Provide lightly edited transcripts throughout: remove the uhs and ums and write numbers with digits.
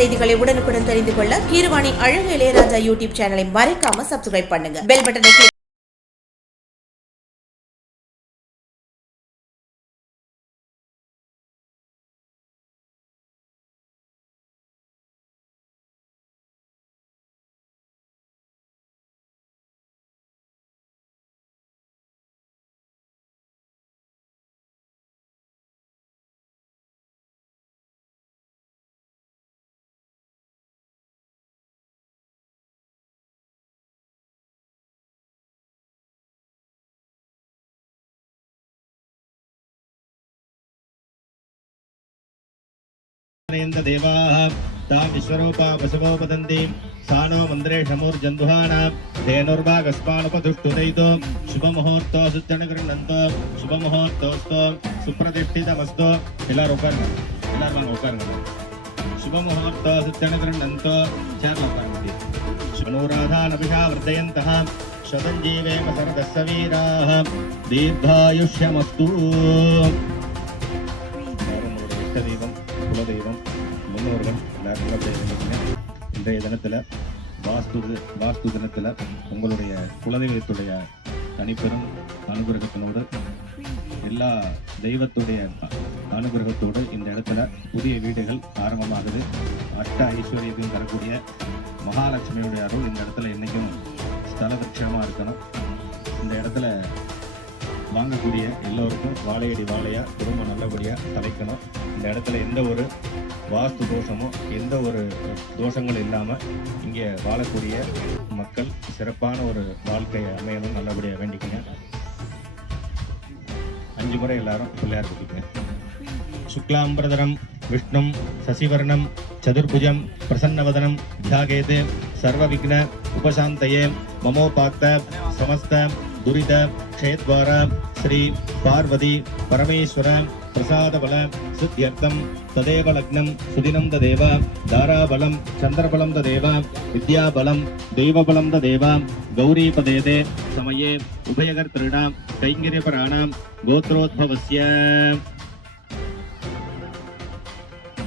செய்திகளை உடனுக்குடன் தெரிந்து கொள்ள கீரவாணி அழகு இளையராஜா யூடியூப் சேனலை மறக்காம சப்ஸ்கிரைப் பண்ணுங்க. பெல் பட்டனை கிளிக் देवाः ता विश्वरूपा वसवो वदन्ति सानो मन्द्रे शमूर्जन्धुहानां धेनुर्भागस्मानुपदुष्टुदैतो शुभमुहूर्तो सुचनगृह्णन्तो शुभमुहूर्तोऽस्तु सुप्रतिष्ठितमस्तु எல்லாரும் உட்காருங்க शुभमुहूर्तो सुचनगृह्णन्तो சேர்ல உட்காருங்க अनुराधानभिषा वर्धयन्तः शतञ्जीवेम सरदस्य वीराः दीर्घायुष्यमस्तु இஷ்டதெய்வம் குலதெய்வம் முன்னோர்கள் எல்லாரும் இன்றைய தினத்தில் வாஸ்து தினத்தில் உங்களுடைய குலதெய்வத்துடைய தனிப்பெரும் அனுகிரகத்தினோடு எல்லா தெய்வத்துடைய அனுகிரகத்தோடு இந்த இடத்துல புதிய வீடுகள் ஆரம்பமாகுது. அஷ்ட ஐஸ்வர்யத்தையும் தரக்கூடிய மகாலட்சுமியுடைய அருள் இந்த இடத்துல என்றைக்கும் ஸ்தல விருட்சமாக இருக்கணும். இந்த இடத்துல வாங்கக்கூடிய எல்லோருக்கும் வாழையடி வாழையா குடும்பம் நல்லபடியாக தலைக்கணும். இந்த இடத்துல எந்த ஒரு வாஸ்து தோஷமோ எந்த ஒரு தோஷங்களும் இல்லாமல் இங்கே வாழக்கூடிய மக்கள் சிறப்பான ஒரு வாழ்க்கையை அமையணும் நல்லபடியாக வேண்டிக்கங்க. 5 முறை எல்லாரும் பிள்ளையார் குட்டிங்க. शुक्लांबरधरं विष्णुं शशिवर्णं चतुर्भुजं प्रसन्नवदनं ध्यायेत् सर्वविघ्न उपशान्तये ममोपात्त समस्त दुरित क्षेद्वार श्री पार्वती परमेश्वर प्रसादबल सिद्ध्यर्थं तदेव लग्नं सुदिनं तदेव दाराबलं चन्द्रबलं तदेव विद्याबलं दैवबलं तदेव गौरीपदेते समये उभयकर्तॄणां कैङ्गिर्यपराणां गोत्रोद्भवस्य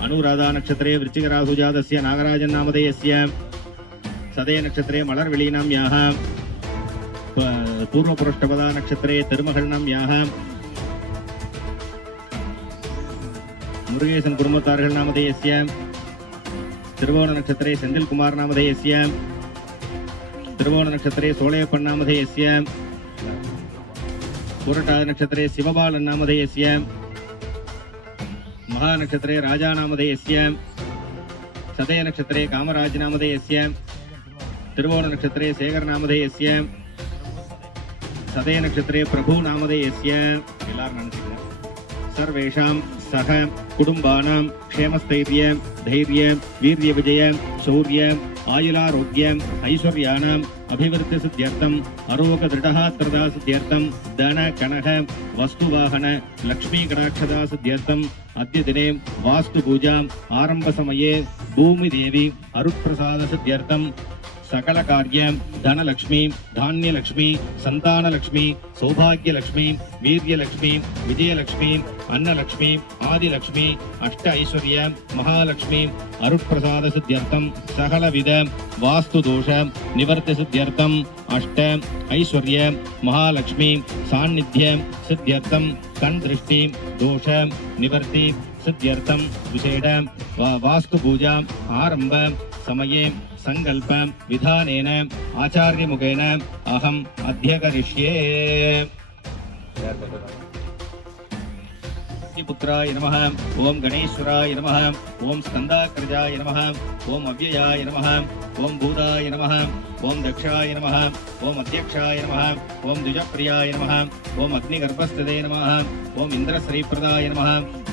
अनुराधा नक्षत्रे वृश्चिक राहु जातस्य नागराजन नामधेयस्य सदे नक्षत्रे मलर्विलीनां याः पूर्वपुरुषपदा नक्षत्रे तिरुमहल्नां याः मुरुगेशन कुर्मतार्हल नामधेयस्य तिरुवोण नक्षत्रे सेंथिल कुमार नामधेयस्य तिरुवोण नक्षत्रे सोळेयप्पन नामधेयस्य पुरटाद नक्षत्रे शिवबालन नामधेयस्य महानक्षत्रे राजा नामधेयस्य सदय नक्षत्रे कामराज नामधेयस्य तिरुवोण नक्षत्रे शेखर नामधेयस्य सदय नक्षत्रे प्रभु नामधेयस्य सर्वेषां सह कुटुंबानां क्षेमस्थैर्य धैर्य वीर्य विजय शौर्य आयुरारोग्य ऐश्वर्याणाम् अभिवृद्धि सिद्ध्यर्थम् अरोग दृढ़हात्रदा सिद्ध्यर्थम् धन कनह वस्तुवाहन लक्ष्मी कटाक्षदा सिद्ध्यर्थम् अद्य दिने वास्तु पूजा आरंभ समये भूमि देवी अरुप्रसाद सिद्ध्यर्थम् सकल कार्य धनलक्ष्मी धान्यलक्ष्मी संतानलक्ष्मी सौभाग्यलक्ष्मी वीर्यलक्ष्मी विजयलक्ष्मी अन्नलक्ष्मी आदिलक्ष्मी अष्ट ऐश्वर्य महालक्ष्मी अरुप्रसाद सिद्ध्यर्थम सकलविध वास्तुदोष निवर्ति सिद्ध्यर्थम अष्ट ऐश्वर्य महालक्ष्मी सान्निध्य सिद्ध्यर्थम कण दृष्टि दोष निवर्ति सिद्ध्यर्थम विशेष वास्तु पूजा आरंभ समये संकल्प विधानेन आचार्य मुखेन अहम अध्यकरिष्ये। पुत्राय नमः ओम गणेश्वराय नमः ओम स्कंदाग्रजाय नमः ओम अव्ययाय नमः ओम भूताय नमः ओम दक्षाय नमः ओम अध्यक्षाय नमः ओम द्विजप्रियाय नमः ओम अग्निगर्भस्थिते नमः ओम इंद्रश्रीप्रदाय नमः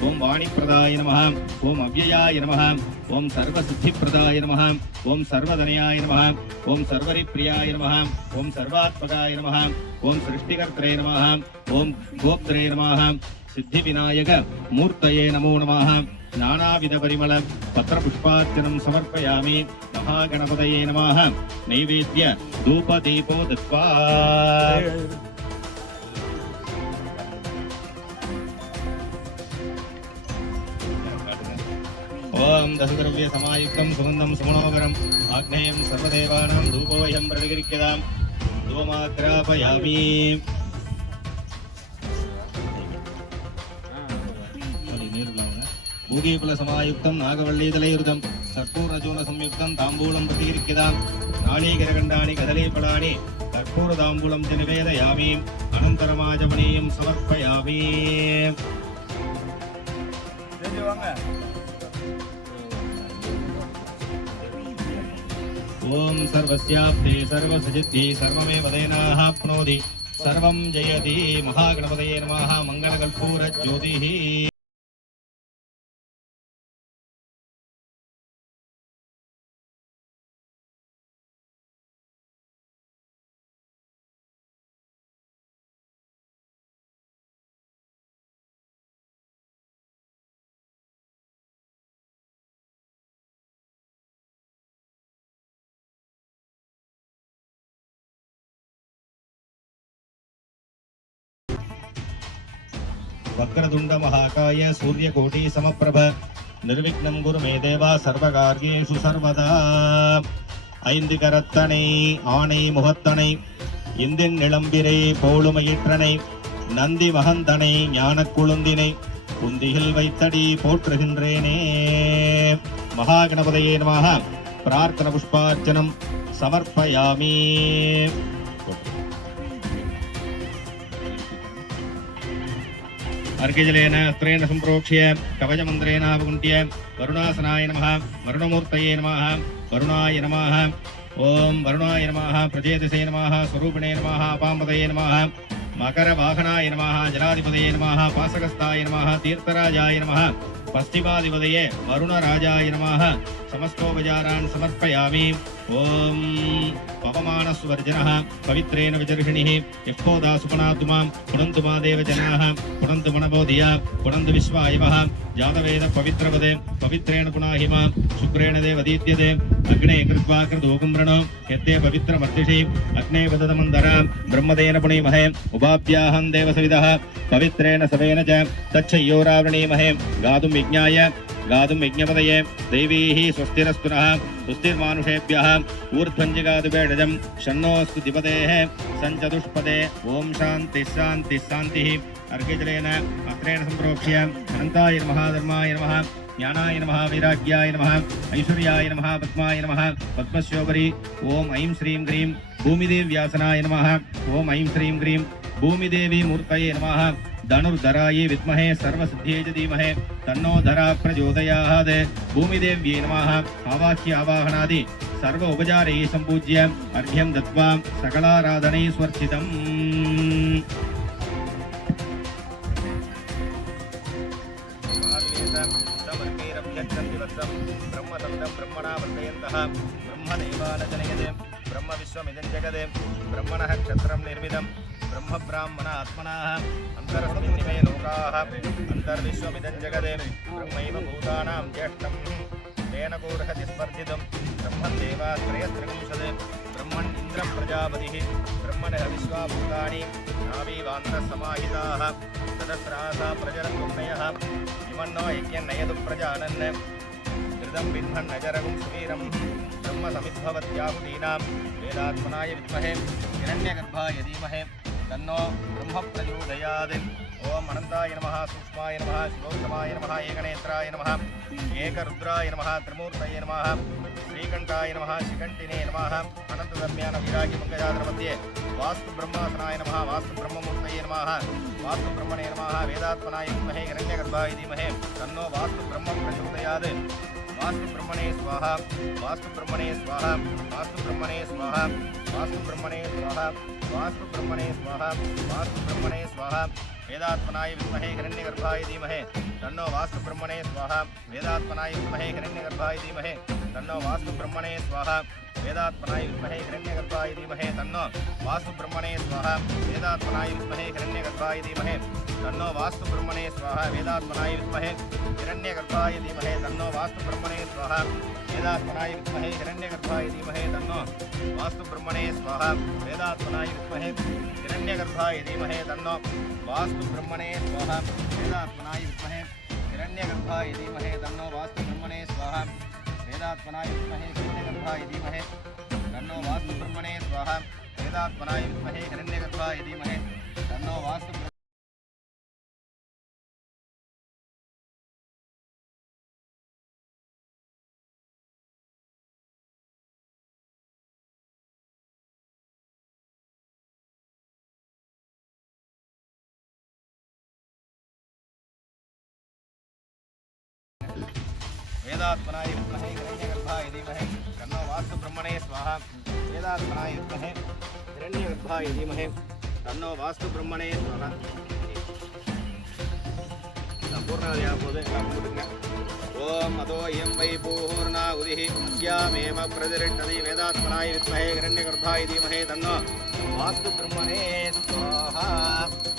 ओम वाणीप्रदाय नमः ओम अव्ययाय नमः ओम सर्वसिद्धिप्रदाय नमः ओम सर्वधनयाय नमः ओम सर्वरिप्रियाय नमः ओम सर्वात्मकाय नमः ओम सृष्टिकर्त्रे नमः ओम गोप्त्रे नमः सिद्धि विनायक मूर्तये नमो नमः नानाविध परिमल पत्र पुष्पार्चनं समर्पयामि महागणपतये नमः नैवेद्य धूप दीपो दत्वा ओम दशद्रव्य समायुक्तं सुगन्धं सुमनोहरम् आग्नेयं सर्वदेवानां धूपोऽयं प्रतिगृह्यतां धूपमाग्रापयामि भूगीफल समायुक्तं नागवल्लीतलैरुतं कर्पूरचूर्ण संयुक्तं ताम्बूलं प्रतिगृह्यतां नाळीकरखण्डानि कदलीफलानि कर्पूरताम्बूलं च निवेदयामि अनन्तरमाचमनीयं समर्पयामि ओम सर्वस्याप्ते सर्वसिद्धि सर्वमेव तेनाप्नोति सर्वं जयति महागणपतये नमः मङ्गलकर्पूरज्योतिः वक्रतुंड महाकाय सूर्यकोटि समप्रभ निर्विघ्नं कुरु मे देव सर्वकार्येषु सर्वदा ஐந்து கரத்தனை ஆணை முகத்தனை இந்தின் நிளம்பிரை போலுமயிற்றனை நந்தி மகந்தனை ஞானக் குழுந்தினை குந்தியில் வைத்தடி போற்றுகின்றேனே மகாகணபதயே நமः பிரார்த்தன புஷ்பார்ச்சனம் சமர்ப்பயாமி अर्घ्यजलेन अस्त्रेण सम्प्रोक्ष्य कवचमन्त्रेणावकुण्ठ्य वरुणासनाय नमः वरुणमूर्तये नमः वरुणाय नमः ओम वरुणाय नमः प्रचेतसे नमः स्वरूपिणे नमः अपाम्बतये नमः मकरवाहनाय नमः जलाधिपतये नमः पासकस्ताय नमः तीर्थराजाय नमः पश्चिमाधिपतये वरुणराजाय नमः समस्तोपचारान् समर्पयामि ओम पवमानस्वर्जनः पवित्रेण विजर्षिणिः यः सुपनातुमां पुनन्तु मा देवजनाः पुनन्तु मनबोधिया पुनन्तु विश्वायवः जातवेद पवित्रवदे पवित्रेण पुनाहिमा शुक्रेण देवदीत्यते अग्ने कृत्वा कृतोकुम्रणो यत्ते पवित्रमर्तिषि अग्ने वदतमन्दर ब्रह्मदेन पुणीमहे उपाभ्याहं देवसविदः पवित्रेण सवेन च तच्छयोरावृणीमहे गातुं विज्ञाय गातुं यज्ञपदये दैवीः स्वस्तिरस्तु नः स्वस्तिर्मानुषेभ्यः ऊर्ध्वञ्जिगातुबेडजं शन्नोऽस्तु दिपदेः सञ्चतुष्पदे ॐ शान्तिः शान्तिः शान्तिः अर्घ्यजलेन अस्त्रेण सम्प्रोक्ष्य अनन्ताय नमः धर्माय नमः ज्ञानाय नमः वैराग्याय नमः ऐश्वर्याय नमः पद्माय नमः पद्मस्योपरि ॐ ऐं श्रीं ग्रीं भूमिदेव्यासनाय नमः ॐ ऐं श्रीं ग्रीं भूमिदेवी मूर्तये नमः धनुर्धरायै विद्महे सर्वसिद्ध्यै च धीमहि तन्नो धरा प्रचोदयात् भूमिदेव्यै नमः आवाह्य आवाहनादि सर्व उपचारैः सम्पूज्य अर्घ्यं दत्त्वा सकलाराधनैः स्वर्चितम् ब्रह्मतन्दं ब्रह्मणा वर्धयन्तः ब्रह्मदेवानजनयते ब्रह्मविश्वमिदं जगदे ब्रह्मणः क्षत्रं निर्मितं ब्रह्मब्राह्मण आत्मनाः अन्तरस्मिन्निमे लोकाः अन्तर्विश्वमिदं जगदे ब्रह्मैव भूतानां ज्येष्ठं तेन कोर्हति स्पर्धितं ब्रह्मन् देवात्रयस्त्रिंशत् ब्रह्मन् इन्द्रप्रजापतिः ब्रह्मणः विश्वाभूतानि नावीवान्तरसमाहिताः तदस्रासा प्रजरतुर्नयः इमन्नो यज्ञन्नयतु प्रजानन् घृतं बिन्हन् अजरगुं सुवीरं ब्रह्म समिद्भवत्याहुतीनां वेदात्मनाय विद्महे हिरण्यगर्भाय धीमहि तन्नो ब्रह्म प्रचोदयात् ओम अनन्ताय नमः सूक्ष्माय नमः शिवोत्तमाय नमः एकनेत्राय नमः एकरुद्राय नमः त्रिमूर्तये नमः श्रीकण्ठाय नमः शिकण्ठिने नमः अनन्तधर्म्यान विरागिमङ्गजातर मध्ये वास्तु ब्रह्मासनाय नमः वास्तु ब्रह्ममूर्तये नमः वास्तु ब्रह्मणे नमः वेदात्मनाय विद्महे हिरण्यगर्भाय धीमहि तन्नो वास्तु ब्रह्म प्रचोदयात् वास्तु ब्रह्मणे स्वाहा वास्तु ब्रह्मणे स्वाहा वास्तु ब्रह्मणे स्वाहा वास्तु ब्रह्मणे स्वाहा वास्तु ब्रह्मणे स्वाहा वास्तु ब्रह्मणे स्वाहा वेदात्मनाय विद्महे हिरण्यगर्भाय धीमहि तन्नो वास्तु ब्रह्मणे स्वाहा वेदात्मनाय विद्महे हिरण्यगर्भाय धीमहि तन्नो वास्तु ब्रह्मणे स्वाहा वेदात्मनाय विद्महे हिरण्यगर्भाय धीमहि तन्नो वास्तु ब्रह्मणे स्वाहा वेदात्मनाय विद्महे हिरण्यगर्भाय धीमहि तन्नो वास्तु ब्रह्मणे स्वाहा वेदात्मनाय विद्महे हिरण्यगर्भाय धीमहि तन्नो वास्तु ब्रह्मणे स्वाहा वेदात्मनाय विद्महे हिरण्यगर्भाय धीमहि तन्नो वास्तु ब्रह्मणे स्वाहा वेदात्मनाय विद्महे हिरण्यगर्भाय धीमहि तन्नो वास्तु ब्रह्मणे स्वाहा वेदात्मनाय विद्महे हिरण्यगर्भाय धीमहि तन्नो वास्तु ब्रह्मणे स्वाहा वेदात्मनाय विद्महे हिरण्यगर्भाय धीमहि तन्नो वास्तु ब्रह्मणे स्वाहा वेदात्मनाय विद्महे हिरण्यगर्भाय धीमहि तन्नो वास्तु वेदात्मनाय विद्महे हिरण्यगर्भाय धीमहि तन्नो वास्तु ब्रह्मणे स्वाहा वेदात्मनाय विद्महे हिरण्यगर्भाय धीमहि तन्नो वास्तु ब्रह्मणे स्वाहा संपूर्णाया போது போடுங்க ஓம் அதோ எம் வை பூர்ணா உதிஹி அஸ்யாமேவ பிரதிரிட்டதி வேதாத்மனாய வித்மஹே हिरण्यगर्भाय धीमहि तन्नो वास्तु ब्रह्मणे स्वाहा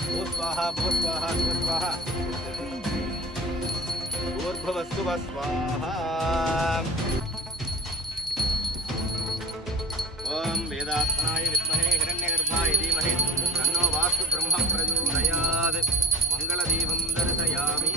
भू स्वाहा भू स्वाहा भू स्वाहा ऊर्ध्ववस्तु स्वाहा ओम वेदात्मनाय विद्महे हिरण्यगर्भाय धीमहि तन्नो वास्तु ब्रह्म प्रचोदयात् मंगलदीपं दर्शयामि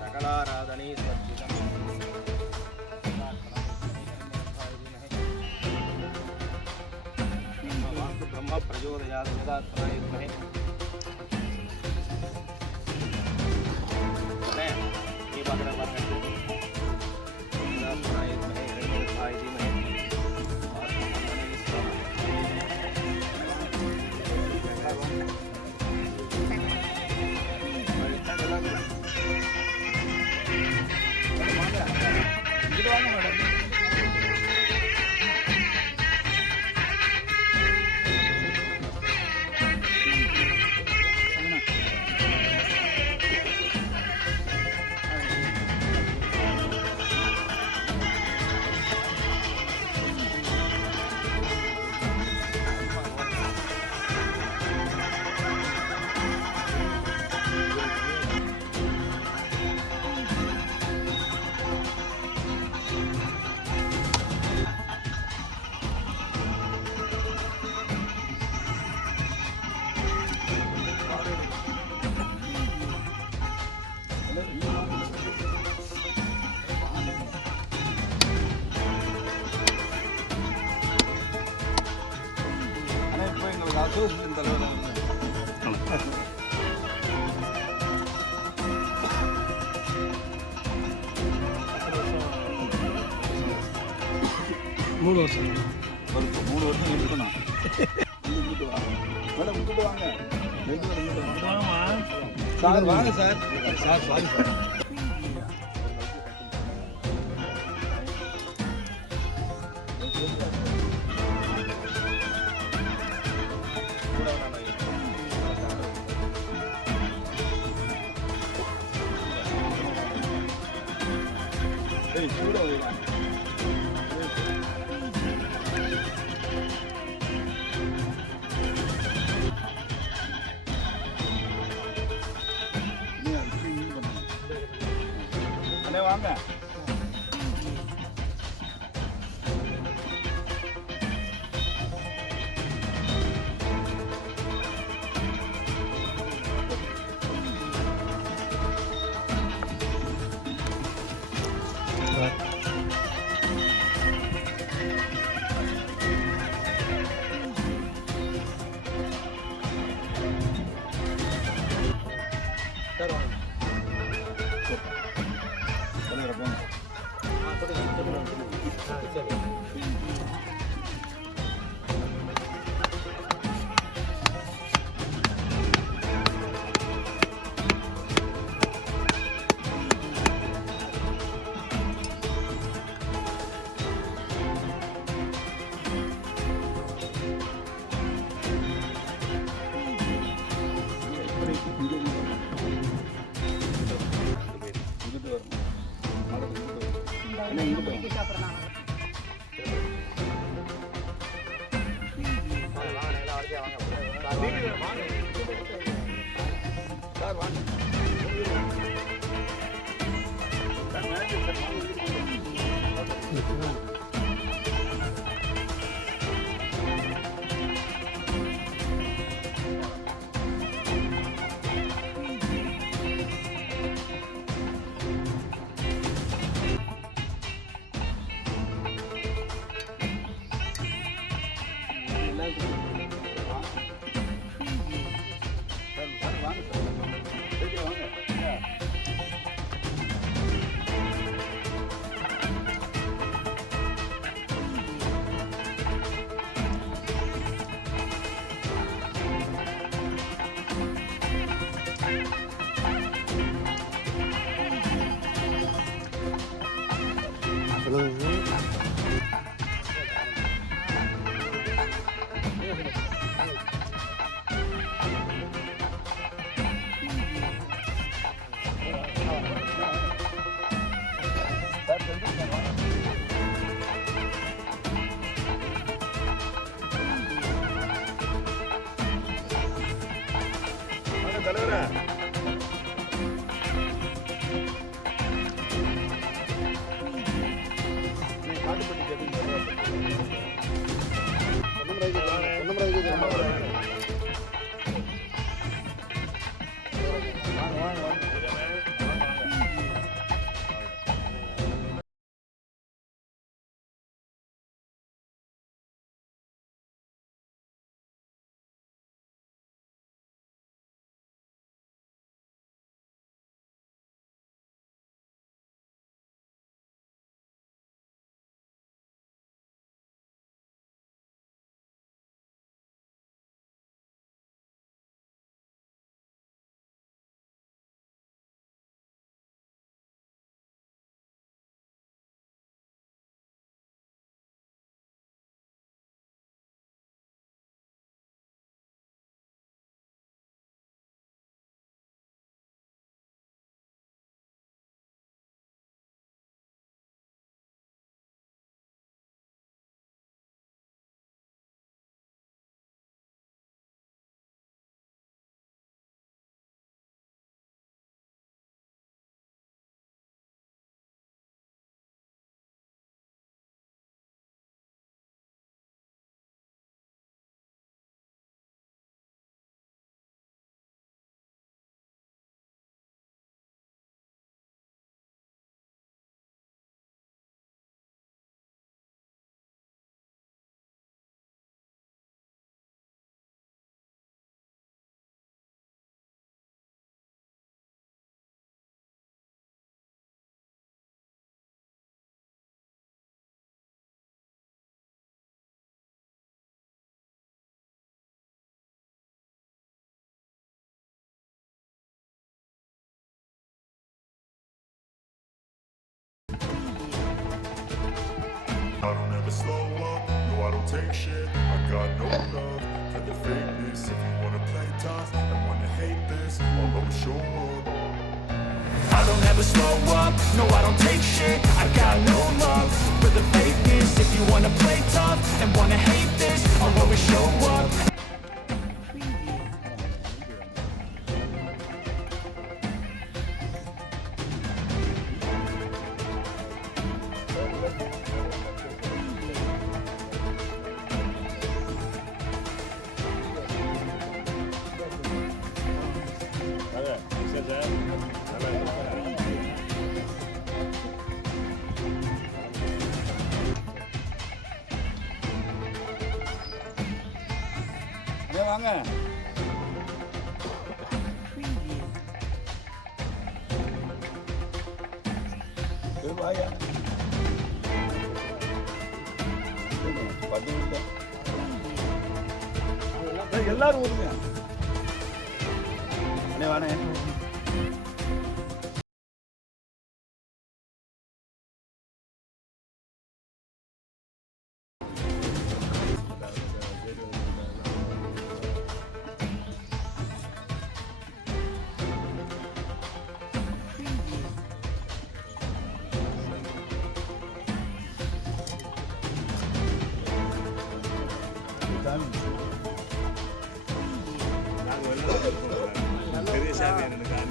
सकलाराधने वास्तु ब्रह्म प्रचोदयात् वेदात्मनाय विद्महे ये बागड़ा बागड़ा वेदात्मनाय विद्महे हिरण्यगर्भाय धीमहि மூணு வருஷம் இருக்கணும் மேடம் விட்டுட்டு வாங்க சார் வாங்க சார் சார் சாரி சார் சரி கூட வாங்க சார் வாங்க வாங்க தலைவரே I don't ever slow up, no I don't take shit. I got no love for the fakeness. If you wanna play tough and wanna hate this, I'll always show up. I don't ever slow up, no I don't take shit. I got no love for the fakeness. If you wanna play tough and wanna hate this, I'll always show up. வாங்க வாயா எல்லாரும் ஊருங்க அண்ணே வானே பெரிய சாமி எனக்கு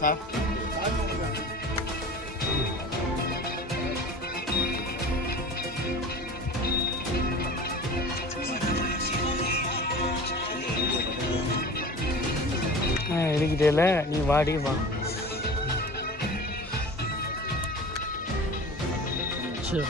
sir எடுக்கிட்டேல நீ வாடி வா. சரி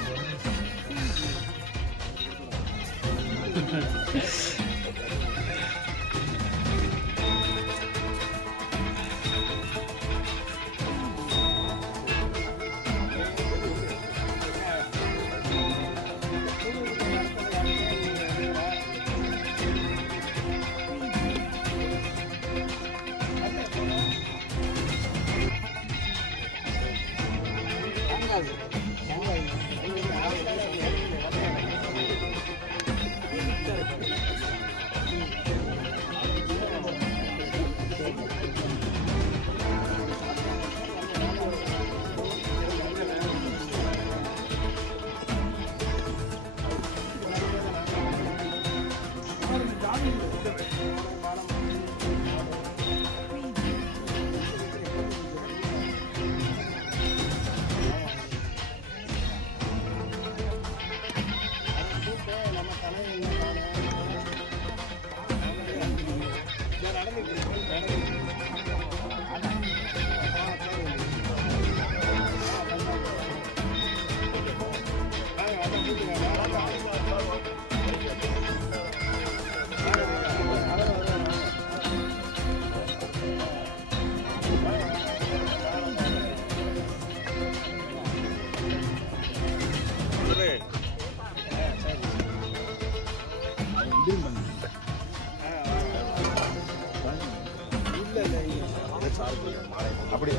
அப்படி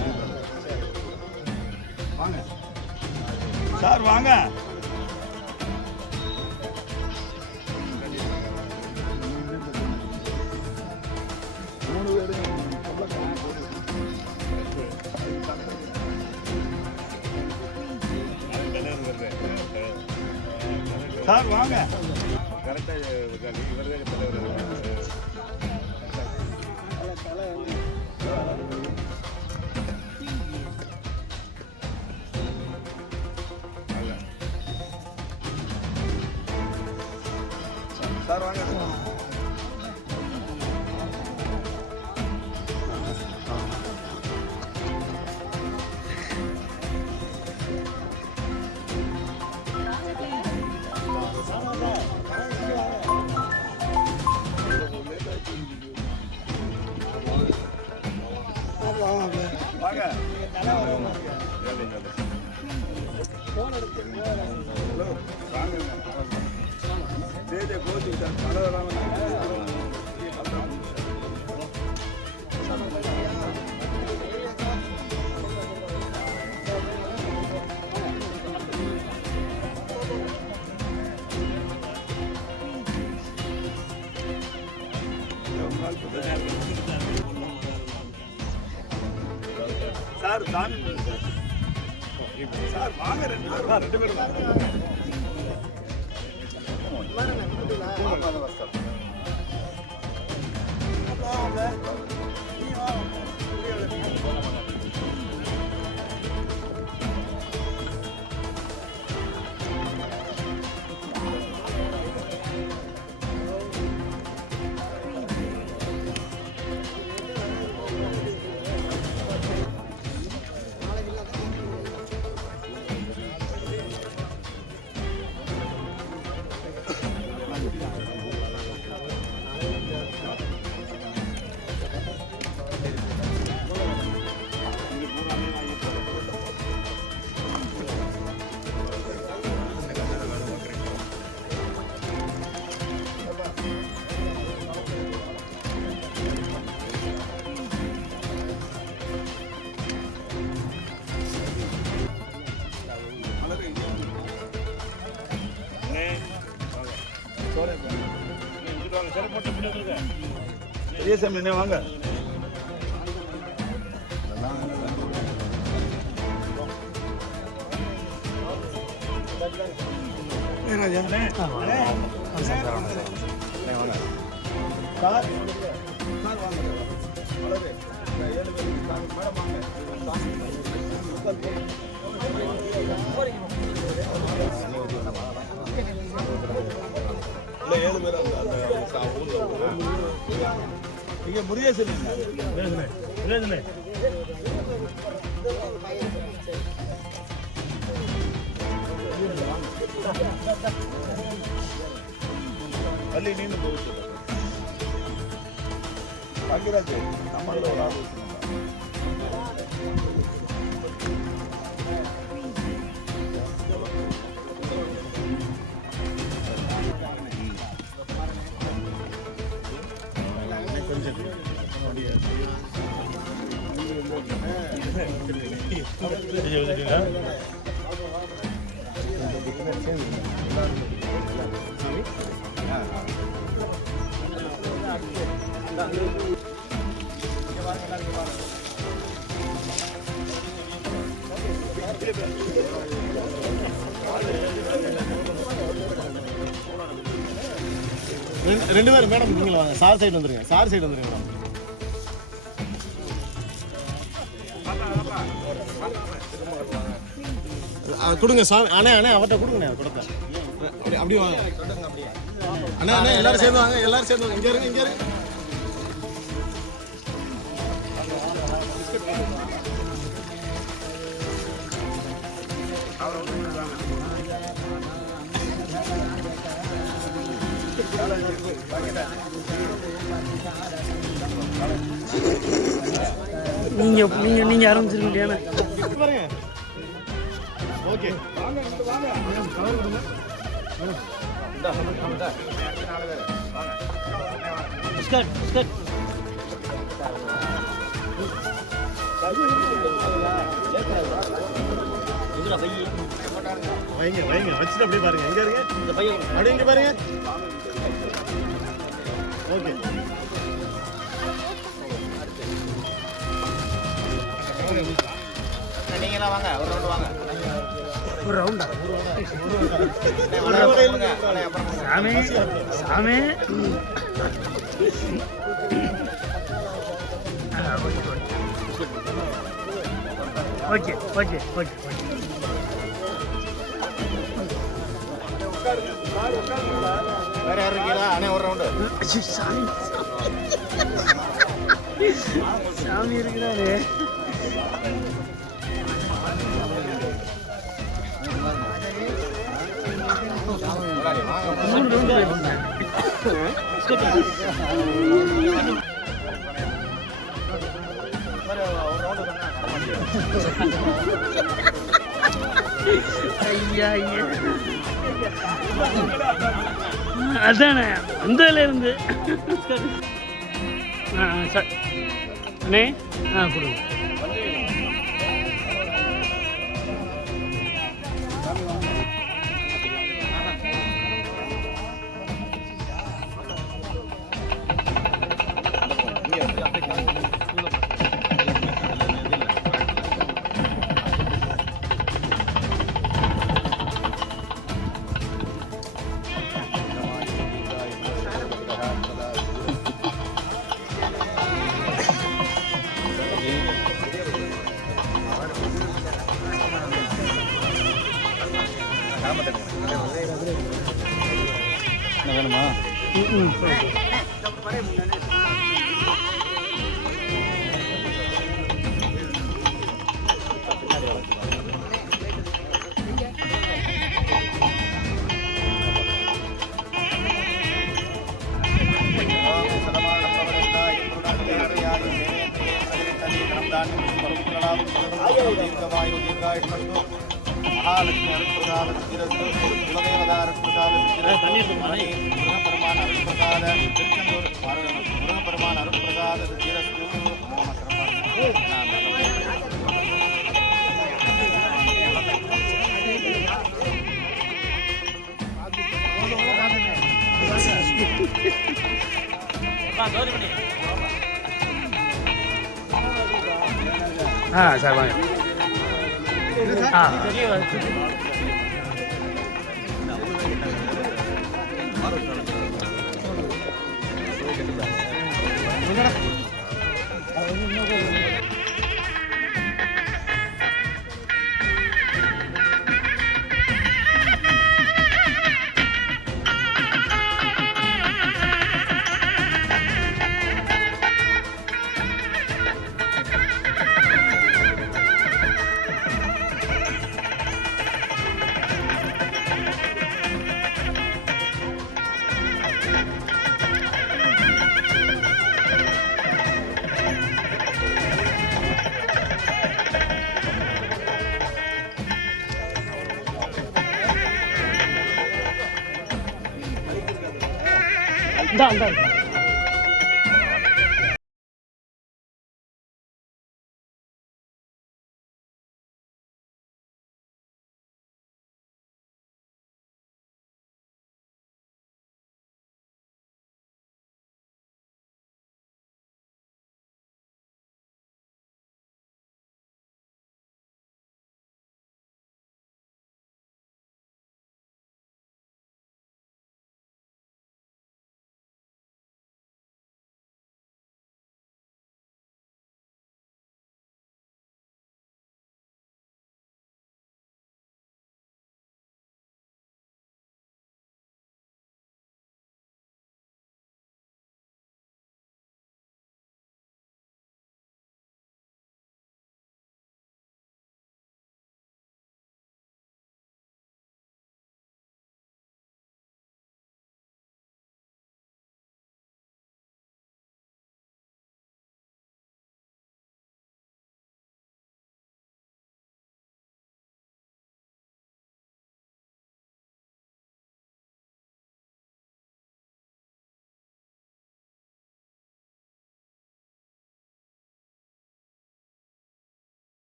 வாங்க சார் வாங்க. சார் வாங்க. சார் வாங்க. வாங்க. கோச்சிங் சார் தலைவராக சார் சார் வாங்க. ரெண்டு பேரும் பெரியசாமி என்ன வாங்க. இல்ல 7 பேர் இங்க முருகேசன் பள்ளி நீண்டு போயிட்டு பாக்கியராஜ் நம்மள ஒரு ஆள் ரெண்டு பேரும் மேடம் நீங்கள வாங்க. சார் சைடு வந்துருங்க. சார் சைடு வந்துருங்க மேடம். கொடுங்க சார். அண்ணே அவர்கிட்ட கொடுங்கண்ணே கொடுத்த. அப்படியே வாங்க. அண்ணா எல்லாரும் சேர்ந்து வாங்க. எல்லாரும் சேர்ந்து வாங்க. இங்க இருங்க. நீங்க ஆரம்பிச்சிருக்கீங்க பாருங்க. ஓகே வைங்க வச்சுட்டு அப்படியே பாருங்க. எங்க இருங்க அப்படியே இங்க பாருங்க. ஓகே நீங்களாம் வாங்க ஒரு ரவுண்ட் வாங்க. ஒரு ரவுண்டா சாமி ஓகே வேற யாரும் இருக்கீங்களா? அண்ணே ஒரு ரவுண்டு. சாமி இருக்கிறாரு. ஐயா அதானே அந்தல இருந்து அண்ணே கொடுங்க. வேணுமா? மகாலட்சுமி அருட்பிரசாத குலதேவதா அருட்பிரசாத முருகப்பெருமான் அருட்பிரசாத திருச்செந்தூர் முருகப்பெருமான் அருட்பிரசாத கௌரி சார் வாங்க இந்த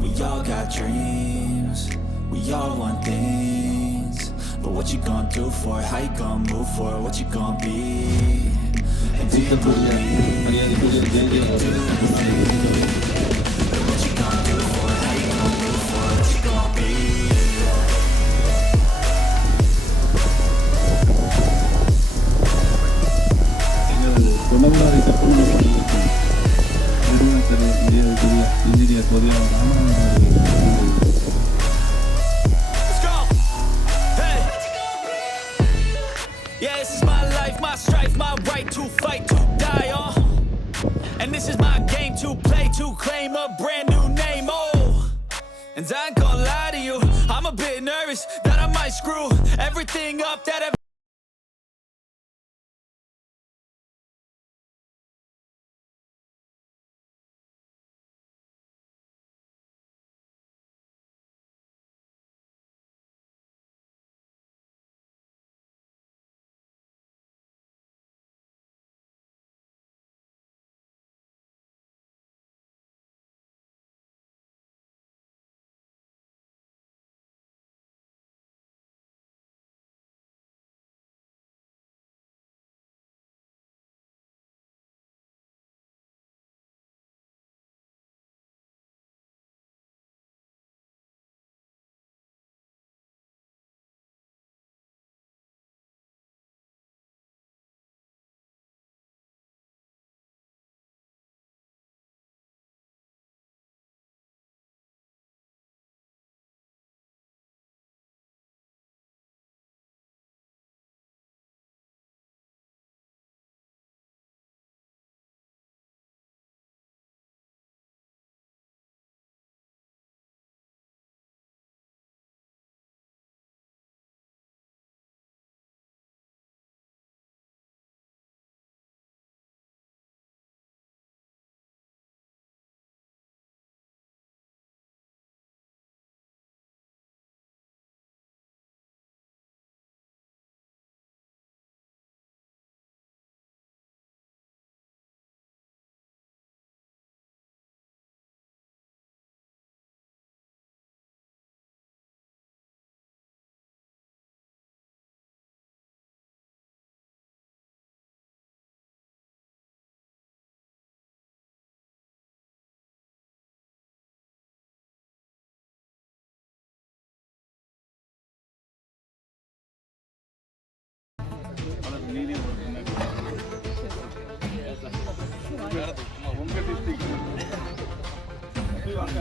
We all got dreams, we all want things. But what you gonna do for it? How you gonna move for it? What you gonna be? And do you believe? What you gonna do for it? How you gonna move for it? What you gonna be? குணமாரி தப்புள்ள நிறுவனத்தில் மரியாதைக்குரிய engineer பொதுவாக Let's go! Hey! Yeah, this is my life, my strife, my right to fight, to die on. And this is my game to play, to claim a brand new name, oh. And I ain't gonna lie to you, I'm a bit nervous that I might screw everything up that I've உங்க district வாங்க.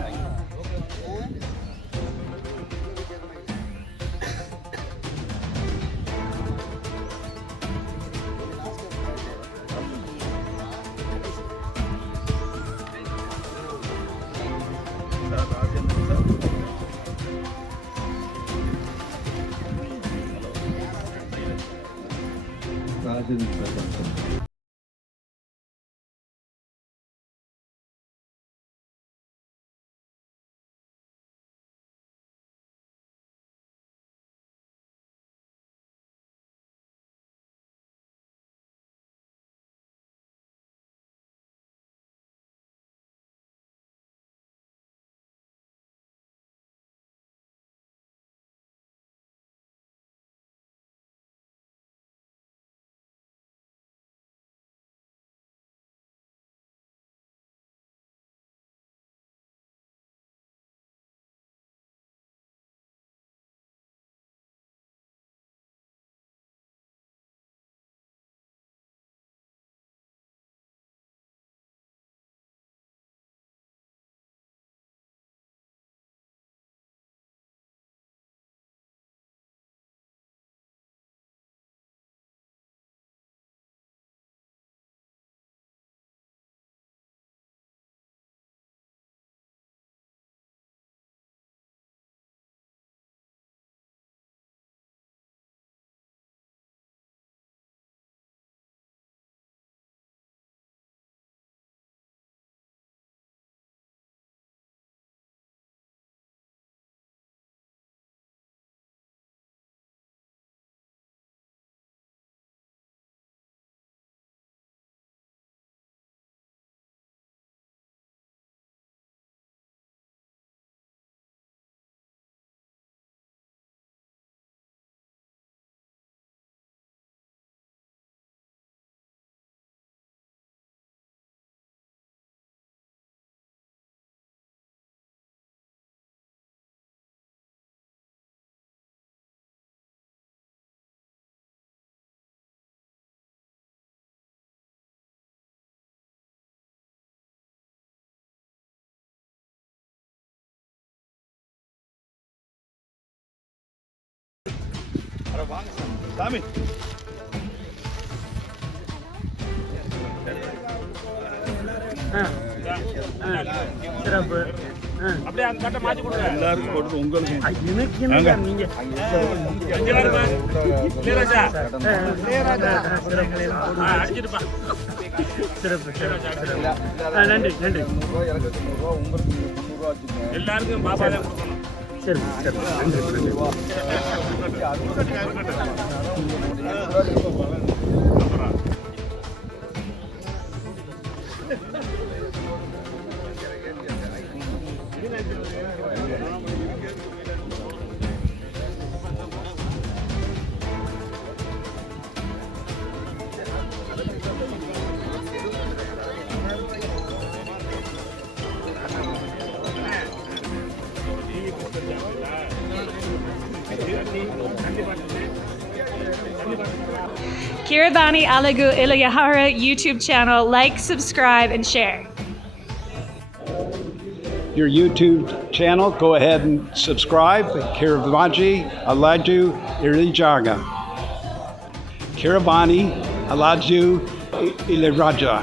ராஜேந்திர சாமி சிறப்பு. அப்படியே அந்த கட்டை மாத்தி கொடுங்க எல்லாருக்கும் கொடுத்து உங்களுக்கு எனக்கு என்ன நீங்க அங்க வருமா இளையராஜா அடிச்சிருப்பா. சிறப்பு சிறப்பு. நன்றி நன்றி. எல்லாருக்கும் பாபா தான் கொடுக்கணும். சரி சரி நன்றி நன்றி. Kiravani Alagu Ilayahara YouTube channel. Like, subscribe, and share. Your YouTube channel, go ahead and subscribe. Kiravani Alaju Ilijaga. Kiravani Alaju Iliraja.